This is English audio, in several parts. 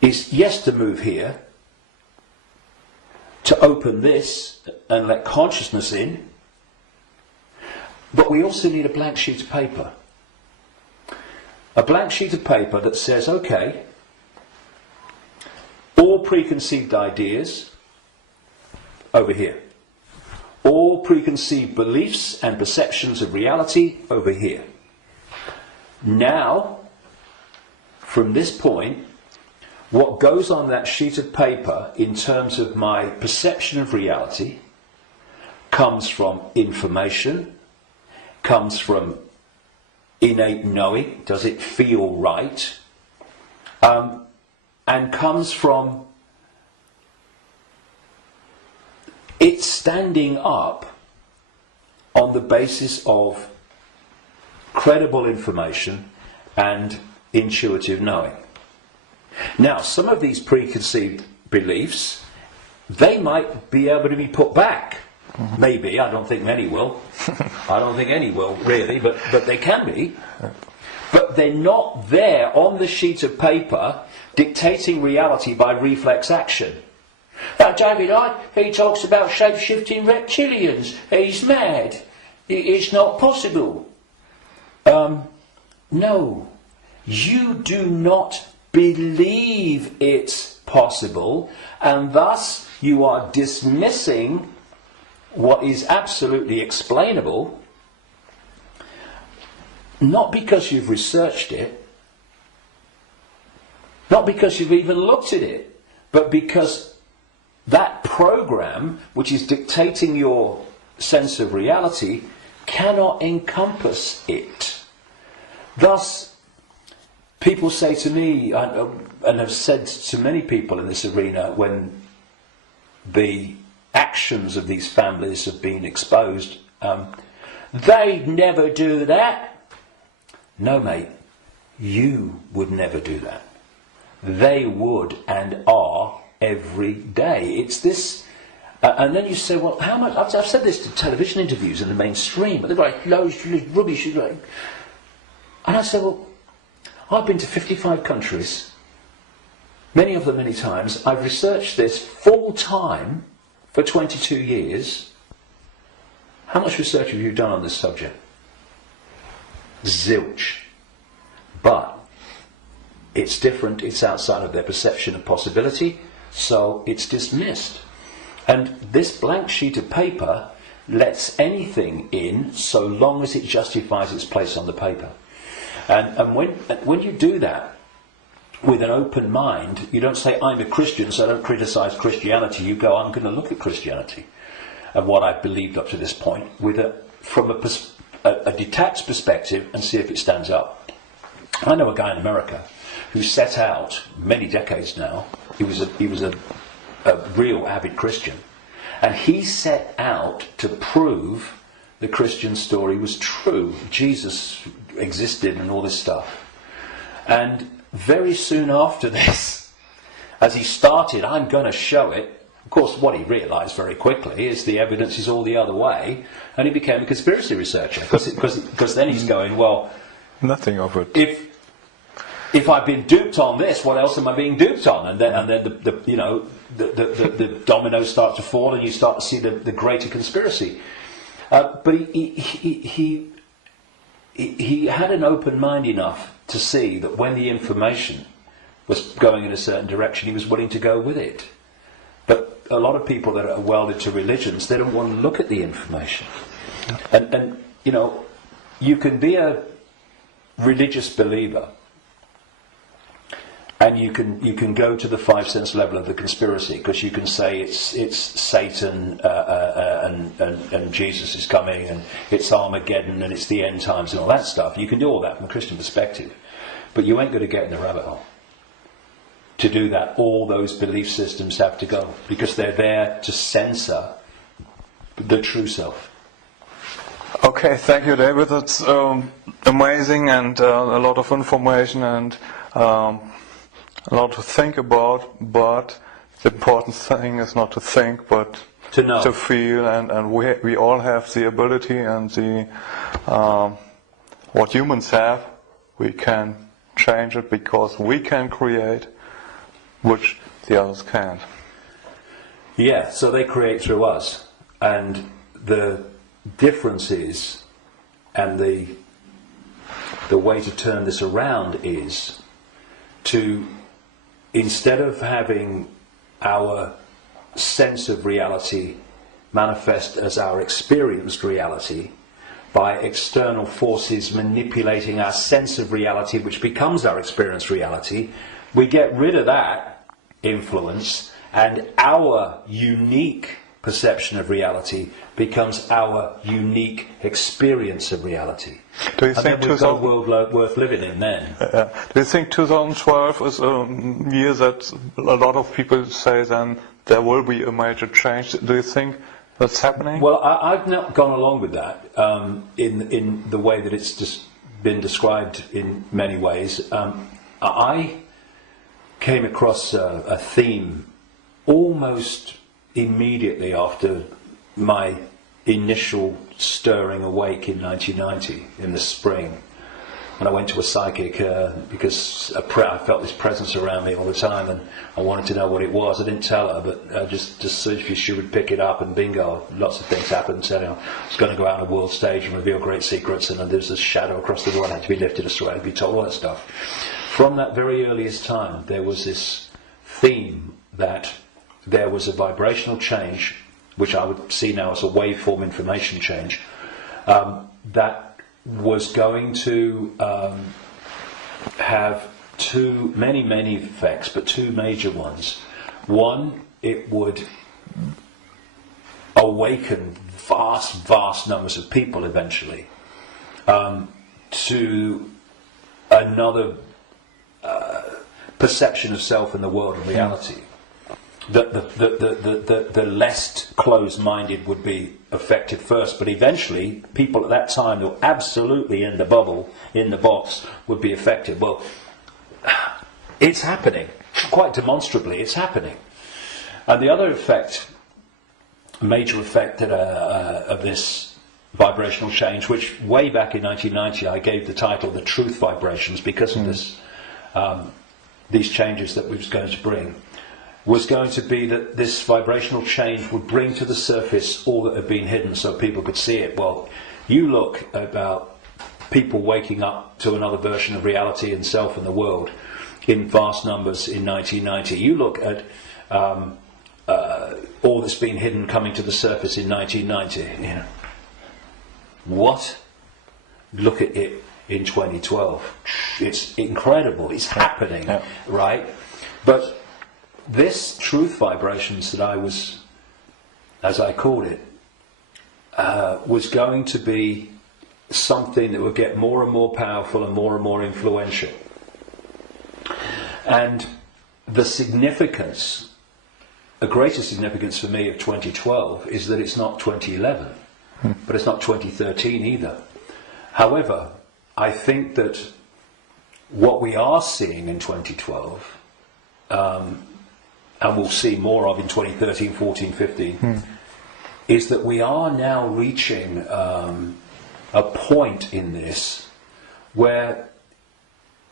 is yes to move here, to open this and let consciousness in, but we also need a blank sheet of paper. A blank sheet of paper that says, okay, all preconceived ideas over here. All preconceived beliefs and perceptions of reality over here. Now, from this point, what goes on that sheet of paper in terms of my perception of reality comes from information, comes from innate knowing, does it feel right, and comes from it standing up on the basis of credible information and intuitive knowing. Now, some of these preconceived beliefs, they might be able to be put back. Mm-hmm. Maybe, I don't think many will. I don't think any will, really, but they can be. But they're not there on the sheet of paper dictating reality by reflex action. Now, David Icke, he talks about shape-shifting reptilians. He's mad. It's not possible. No. You do not believe it's possible, and thus you are dismissing what is absolutely explainable, not because you've researched it, not because you've even looked at it, but because that program, which is dictating your sense of reality, cannot encompass it. Thus, people say to me, and have said to many people in this arena, when the actions of these families have been exposed, they'd never do that. No, mate, you would never do that. They would and are every day. It's this, and then you say, well, how much? I've said this to television interviews in the mainstream, but they've got loads of rubbish. And I say, well, I've been to 55 countries, many of them many times. I've researched this full time for 22 years. How much research have you done on this subject? Zilch. But it's different, it's outside of their perception of possibility, so it's dismissed. And this blank sheet of paper lets anything in so long as it justifies its place on the paper. And when you do that with an open mind, you don't say, I'm a Christian, so I don't criticize Christianity. You go, I'm going to look at Christianity and what I've believed up to this point from a detached perspective and see if it stands up. I know a guy in America who set out, many decades now, he was a real avid Christian, and he set out to prove the Christian story was true. Jesus existed and all this stuff. And very soon after this, as he started, I'm going to show it, of course what he realised very quickly is the evidence is all the other way, and he became a conspiracy researcher, because then he's going, well, nothing of it. If I've been duped on this, what else am I being duped on? And then the dominoes start to fall, and you start to see the greater conspiracy. But he had an open mind enough to see that when the information was going in a certain direction, he was willing to go with it. But a lot of people that are welded to religions, they don't want to look at the information. And you can be a religious believer, and you can go to the 5 sense level of the conspiracy, because you can say it's Satan and Jesus is coming, and it's Armageddon, and it's the end times and all that stuff. You can do all that from a Christian perspective, but you ain't going to get in the rabbit hole. To do that, all those belief systems have to go, because they're there to censor the true self. Okay, thank you, David. That's amazing, and a lot of information, and a lot to think about, but the important thing is not to think, but to know, to feel, and we all have the ability and the what humans have. We can change it because we can create which the others can't. Yeah, so they create through us. And the difference is, and the way to turn this around is to, instead of having our sense of reality manifest as our experienced reality, by external forces manipulating our sense of reality, which becomes our experienced reality, we get rid of that influence, and our unique perception of reality becomes our unique experience of reality. Do you and think then we've got a world worth living in then. Do you think 2012 is a year that a lot of people say then there will be a major change? Do you think that's happening? Well, I've not gone along with that in the way that it's just been described in many ways. I came across a theme almost immediately after my initial stirring awake in 1990, in the spring, when I went to a psychic because I felt this presence around me all the time, and I wanted to know what it was. I didn't tell her, but just so if she would pick it up, and bingo, lots of things happened. So, I was going to go out on a world stage and reveal great secrets, and there's a shadow across the world, had to be lifted aside, and be told all that stuff. From that very earliest time, there was this theme that there was a vibrational change, which I would see now as a waveform information change, that was going to have many effects, but two major ones. One, it would awaken vast numbers of people eventually to another perception of self in the world and reality. The less closed-minded would be affected first, but eventually people at that time who were absolutely in the bubble, in the box, would be affected. Well, it's happening. Quite demonstrably, it's happening. And the other effect, major effect of this vibrational change, which way back in 1990 I gave the title The Truth Vibrations because of this, these changes that we was going to bring, was going to be that this vibrational change would bring to the surface all that had been hidden so people could see it. Well, you look about people waking up to another version of reality and self in the world in vast numbers in 1990. You look at all that's been hidden coming to the surface in 1990. What? Look at it in 2012. It's incredible. It's happening, right? But this truth vibrations that I was, as I called it, was going to be something that would get more and more powerful and more influential. And the significance, the greater significance for me of 2012 is that it's not 2011, but it's not 2013 either. However, I think that what we are seeing in 2012, and we'll see more of in 2013, 14, 15, is that we are now reaching a point in this where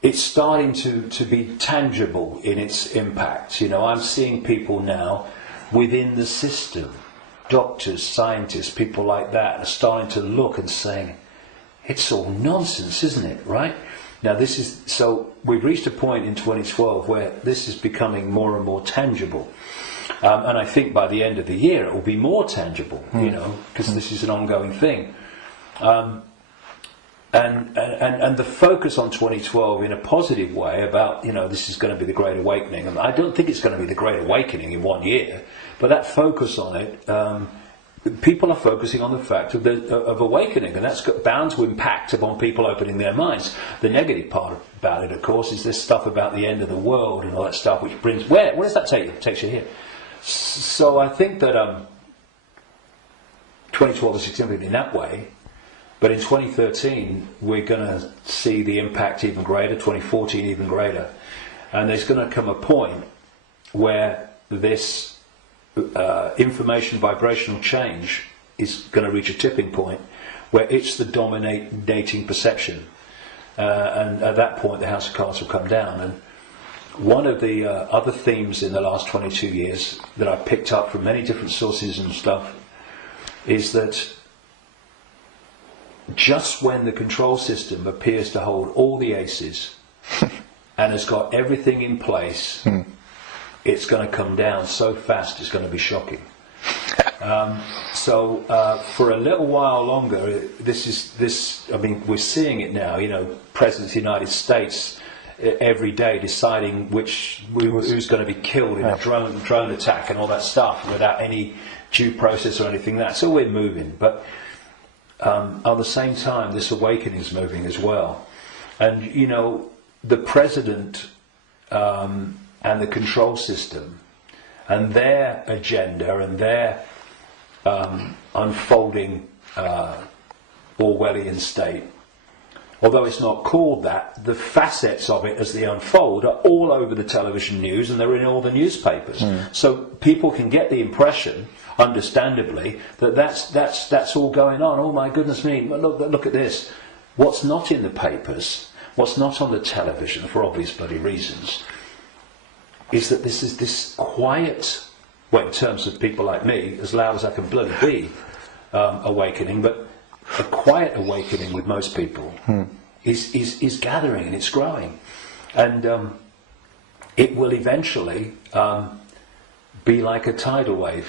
it's starting to be tangible in its impact. I'm seeing people now within the system, doctors, scientists, people like that, are starting to look and saying, it's all nonsense, isn't it, right? Now so we've reached a point in 2012 where this is becoming more and more tangible. And I think by the end of the year it will be more tangible, because this is an ongoing thing. And the focus on 2012 in a positive way about, this is going to be the Great Awakening. And I don't think it's going to be the Great Awakening in 1 year, but that focus on it, people are focusing on the fact of awakening, and that's bound to impact upon people opening their minds. The negative part about it, of course, is this stuff about the end of the world and all that stuff, which brings... Where does that take you? It takes you here. So I think that 2012 is significant in that way, but in 2013 we're going to see the impact even greater, 2014 even greater, and there's going to come a point where this information vibrational change is going to reach a tipping point where it's the dominating perception, and at that point the house of cards will come down. And one of the other themes in the last 22 years that I picked up from many different sources and stuff is that just when the control system appears to hold all the aces and has got everything in place, it's going to come down so fast it's going to be shocking. So for a little while longer, I mean, we're seeing it now. President of the United States every day deciding who's going to be killed in a drone attack and all that stuff without any due process or anything. That's all we're moving, but. At the same time, this awakening is moving as well. And, the president and the control system and their agenda and their unfolding Orwellian state, although it's not called that, the facets of it as they unfold are all over the television news and they're in all the newspapers. So people can get the impression, understandably, that's all going on. Oh my goodness me, look at this. What's not in the papers, what's not on the television, for obvious bloody reasons, is that this is this quiet, well, in terms of people like me, as loud as I can bloody be, awakening, but a quiet awakening with most people is gathering and it's growing. And it will eventually be like a tidal wave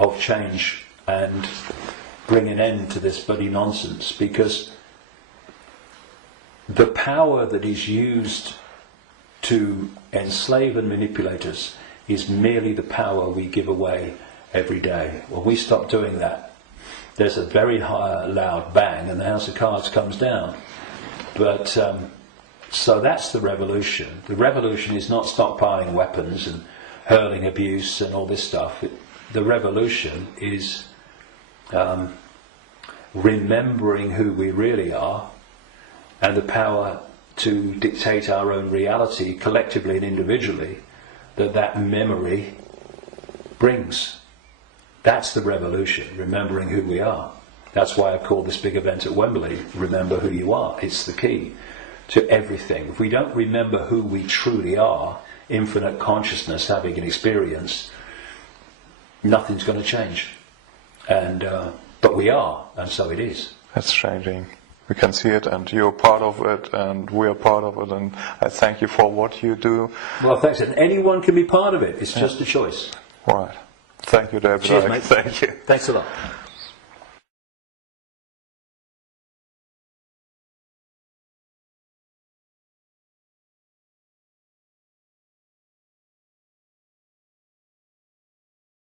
of change and bring an end to this bloody nonsense, because the power that is used to enslave and manipulate us is merely the power we give away every day. When we stop doing that, there's a very loud bang and the house of cards comes down. But so that's the revolution. The revolution is not stockpiling weapons and hurling abuse and all this stuff. The revolution is remembering who we really are and the power to dictate our own reality collectively and individually that memory brings. That's the revolution, remembering who we are. That's why I've called this big event at Wembley, Remember Who You Are. It's the key to everything. If we don't remember who we truly are, infinite consciousness having an experience, nothing's going to change. But we are, and so it is. It's changing. We can see it, and you're part of it, and we are part of it, and I thank you for what you do. Well, thanks. And anyone can be part of it. It's just a choice. Right. Thank you, David. Cheers, mate. Thank you. Thanks a lot.